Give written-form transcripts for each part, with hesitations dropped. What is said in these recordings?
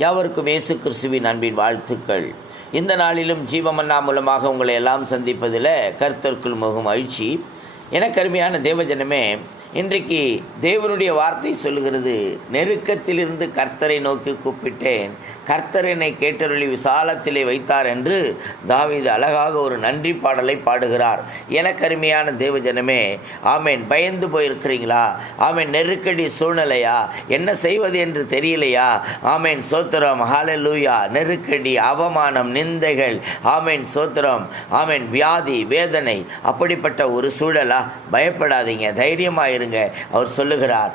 யாவருக்கும் இயேசு கிறிஸ்துவின் அன்பின் வாழ்த்துக்கள். இந்த நாளிலும் ஜீவமன்னா மூலமாக உங்களை எல்லாம் சந்திப்பதில் கர்த்தருக்குள் மிகவும் மகிழ்ச்சி. எனக்கு அருமையான தேவஜனமே, இன்றைக்கு தேவனுடைய வார்த்தை சொல்லுகிறது, நெருக்கத்திலிருந்து கர்த்தரை நோக்கி கூப்பிட்டேன், கர்த்தர் என்னை கேட்டருளி விசாலத்திலே வைத்தார் என்று தாவீது அழகாக ஒரு நன்றி பாடலை பாடுகிறார். எனக்கு அருமையான தேவஜனமே, ஆமேன். பயந்து போயிருக்கிறீங்களா? ஆமேன். நெருக்கடி சூழ்நிலையா? என்ன செய்வது என்று தெரியலையா? ஆமேன். சோத்திரம். ஹல்லேலூயா. நெருக்கடி, அவமானம், நிந்தைகள், ஆமேன். சோத்திரம். ஆமேன். வியாதி, வேதனை, அப்படிப்பட்ட ஒரு சூழலா? பயப்படாதீங்க, தைரியமாக இருங்க. அவர் சொல்லுகிறார்,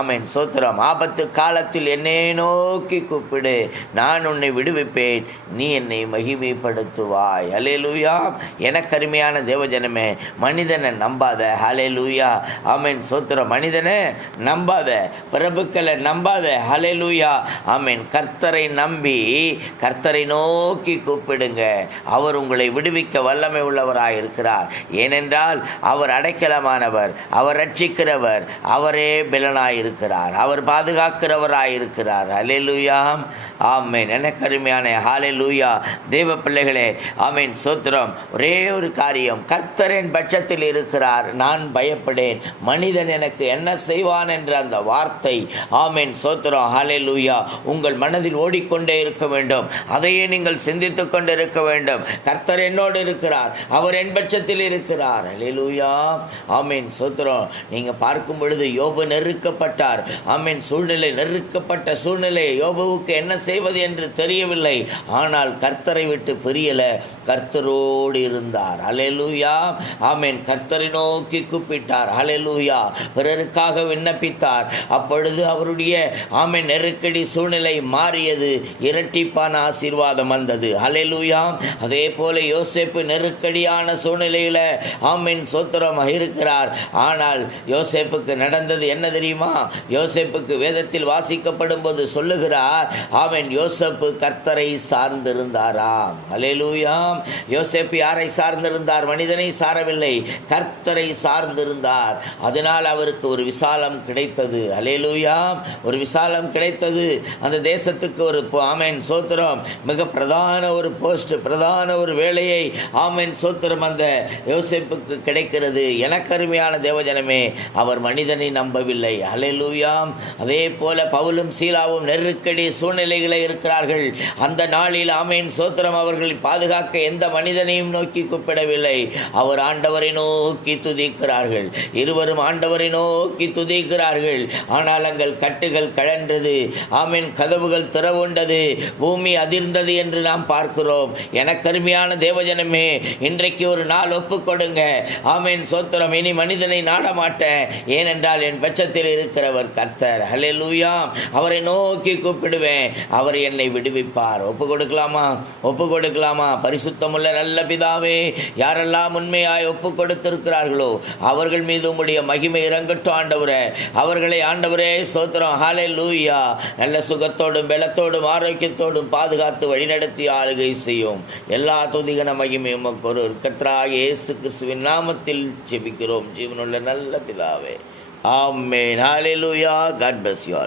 ஆமேன். சோத்திரம். ஆபத்து காலத்தில் என்னை நோக்கி கூப்பிடு, நான் உன்னை விடுவிப்பேன், நீ என்னை மகிமைப்படுத்துவாய். ஹல்லேலூயா. எனக்கு அருமையான தேவஜனமே, மனிதனை நம்பாத. ஹல்லேலூயா. ஆமேன். சோத்திரம். மனிதனை நம்பாத, பிரபுக்களை நம்பாத. ஹல்லேலூயா. ஆமேன். கர்த்தரை நம்பி கர்த்தரை நோக்கி கூப்பிடுங்க. அவர் உங்களை விடுவிக்க வல்லமை உள்ளவராய் இருக்கிறார். ஏனென்றால் அவர் அடைக்கலமானவர், அவர் ரட்சிக்கிறவர், அவரே பெலனாயிருக்கிறார், அவர் பாதுகாக்கிறவராயிருக்கிறார். ஹல்லேலூயா. ஆமேன். எனக்கு அருமையான ஹல்லேலூயா தேவ பிள்ளைகளே, ஆமேன். சோத்திரம். ஒரே ஒரு காரியம், கர்த்தரின் பட்சத்தில் இருக்கிறார், நான் பயப்படேன், மனிதன் எனக்கு என்ன செய்வான் என்ற அந்த வார்த்தை, ஆமேன். சோத்திரம். ஹல்லேலூயா. உங்கள் மனதில் ஓடிக்கொண்டே இருக்க வேண்டும். அதையே நீங்கள் சிந்தித்து கொண்டு இருக்க வேண்டும். கர்த்தர் என்னோடு இருக்கிறார், அவர் என் பட்சத்தில் இருக்கிறார். ஹல்லேலூயா. ஆமேன். சோத்திரம். நீங்கள் பார்க்கும் பொழுது யோபு நெருக்கப்பட்டார். ஆமேன். சூழ்நிலை, நெருக்கப்பட்ட சூழ்நிலை, யோபுவுக்கு என்ன செய்வது என்று தெரியவில்லை. ஆனால் கர்த்தரை விட்டு பிரியல, கர்த்தரோடு இருந்தார். ஹல்லேலூயா. ஆமேன். கர்த்தரை நோக்கி கூப்பிட்டார். ஹல்லேலூயா. பிறருக்காக விண்ணப்பித்தார். அப்பொழுது அவருடைய ஆமேன் நெருக்கடி சூழ்நிலை மாறியது, இரட்டிப்பான ஆசீர்வாதம் வந்தது. ஹல்லேலூயா. அதே போல யோசேப்பு நெருக்கடியான சூழ்நிலையில ஆமேன் சோத்திரம் இருக்கிறார். ஆனால் யோசேப்புக்கு நடந்தது என்ன தெரியுமா? யோசேப்புக்கு வேதத்தில் வாசிக்கப்படும் போது சொல்லுகிறார், ஆமேன், யோசேப்பு கர்த்தரை சார்ந்திருந்தாராம். ஹல்லேலூயா. யோசேப்பு யாரை சார்ந்திருந்தார்? மனிதனை சாரவில்லை, கர்த்தரை சார்ந்திருந்தார். அதனால் அவருக்கு ஒரு விசாலம் கிடைத்தது. ஹல்லேலூயா. ஒரு விசாலம் கிடைத்தது. அந்த தேசத்துக்கு ஒரு ஆமேன் சோத்திரம் மிக பிரதான ஒரு போஸ்ட், பிரதான ஒரு வேலையை ஆமேன் சோத்திரம் அந்த யோசேப்புக்கு கிடைக்கிறது. எனக்கு அருமையான தேவஜனமே, அவர் மனிதனை நம்பவில்லை. ஹல்லேலூயா. அதே போல பவுலும் சீலாவும் நெருக்கடி சூழ்நிலைகளை இருக்கிறார்கள். அந்த நாளில் ஆமேன் சோத்திரம் அவர்களை பாதுகாக்க எந்த மனிதனையும் நோக்கி கூப்பிடவில்லை. அவர் ஆண்டவரை நோக்கி துதிக்கிறார்கள். இருவரும் ஆண்டவரை நோக்கி துதிக்கிறார்கள். ஆனால் அங்கள் கட்டுகள் கழன்றது. ஆமேன். கதவுகள் திறவுண்டது, பூமி அதிர்ந்தது என்று நாம் பார்க்கிறோம். எனக்கு அருமையான தேவஜனமே, இன்றைக்கு ஒரு நாள் ஒப்புக்கொடுங்க. ஆமேன் சோத்திரம். இனி மனிதனை நாடமாட்டேன், ஏனென்றால் என் பட்சத்தில் இருக்கிறவர் கர்த்தர். ஹல்லேலூயா. அவரை நோக்கி கூப்பிடுவேன், அவர் என்னை விடுவிப்பார். ஒப்பு கொடுக்கலாமா? ஒப்பு கொடுக்கலாமா? பரிசுத்தமுள்ள நல்ல பிதாவே, யாரெல்லாம் உண்மையாய் ஒப்பு கொடுத்திருக்கிறார்களோ அவர்கள் மீது உம்முடைய மகிமை இறங்கட்டும் ஆண்டவரே. அவர்களை ஆண்டவரே ஸ்தோத்திரம். ஹல்லேலூயா. நல்ல சுகத்தோடும் பலத்தோடும் ஆரோக்கியத்தோடும் பாதுகாத்து வழிநடத்தி ஆளுகை செய்யும். எல்லா துதிகன மகிமையும் ஒரு கர்த்தராகிய இயேசு கிறிஸ்துவின் நாமத்தில் ஜெபிக்கிறோம், ஜீவனுள்ள நல்ல பிதாவே. ஆமென். ஹல்லேலூயா. God bless you all.